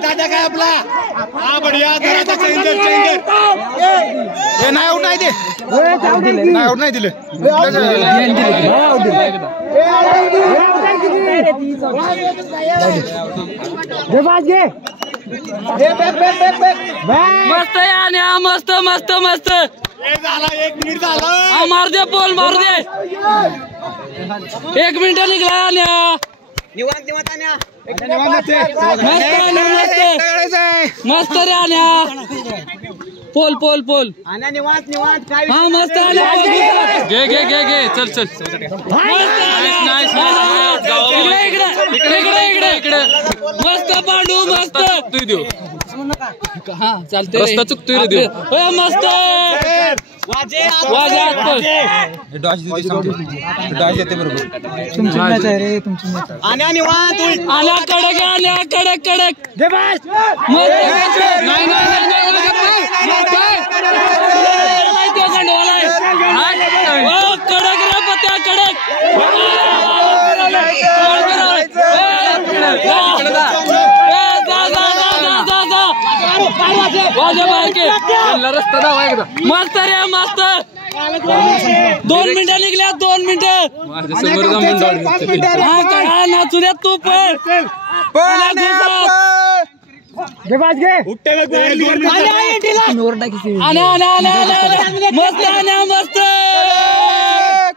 दादा काय आपला हा बढिया चेंजर नाही आउट नाही दे नाही आउट नाही दिले मस्त याने मस्त मस्त मस्त झाला 1 मिनिट झालं मार दे बोल मारू दे 1 मिनिट निघला मस्त रे आण्या पोल पोल पोल हा मस्त घे घे घे घे चल चल इकडे इकडे मस्त पांडू मस्त तू देऊ हा चालते रस्ता चुकतोय रे देऊ मस्त वाजे डॉश देते बरोबर आल्या कडक आल्या कडक कडक कडक रे पत्या कडक मस्त रे मस्त 2 मिनिटं निघल्या 2 मिनिटं नाचू द्या तू पण मस्त आण्या मस्त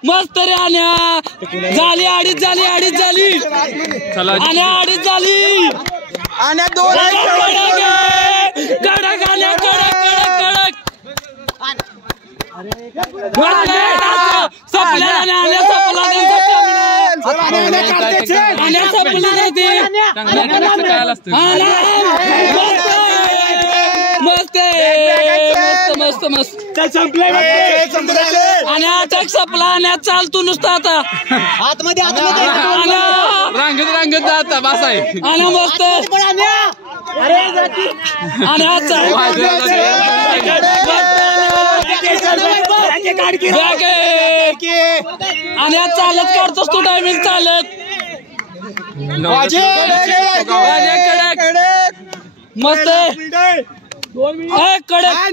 मस्त रे आण्या झाली अडीच झाली अडीच झाली आण्या अडीच झाली आण्या 2 कडक आण्या कडक कडक मस्त मस्त आणि अटॅक संपला आणि चाल तू नुसता आता आतमध्ये रांगत रांगत जाता बस आहे आणि मस्त आणि चालत काढतोस तू टायमिंग चालत मस्त कडक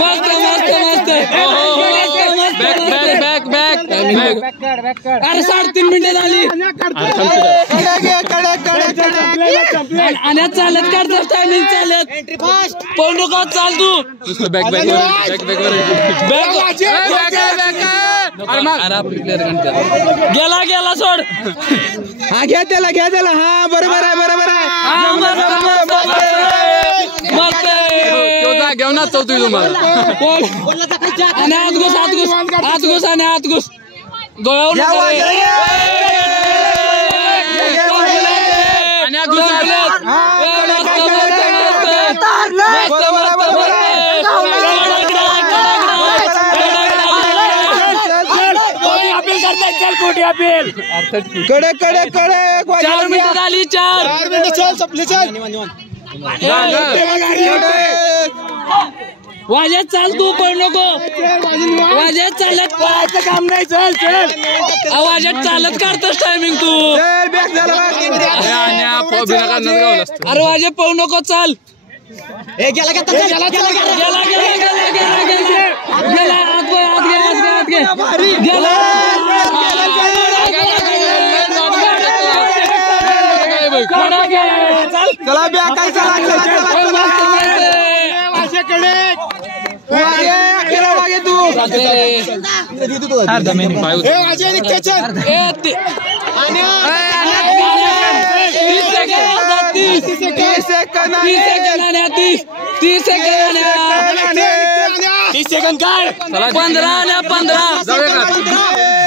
मस्त मस्त मस्त अरे 3.5 मिनिटं झाली आणि चालत काढतोस टायमिंग चालत पळू नको चाल तू बॅक बॅक गेला गेला सोड हा घ्या त्याला हा बरोबर आहे घेऊन चौथी तुम्हाला आणि आत घुस आणि आत घुस गळावून कडक 4 मिनिटं झाली 4 मिनिटं चल संपली चल वाजत चाल तू पण नको वाजत चालत पळायचं काम नाही चल वाजत चालत काढतोस टायमिंग तू अरे वाजत पळू नको चाल गेला चला तू 30 सेकंद काय 15 15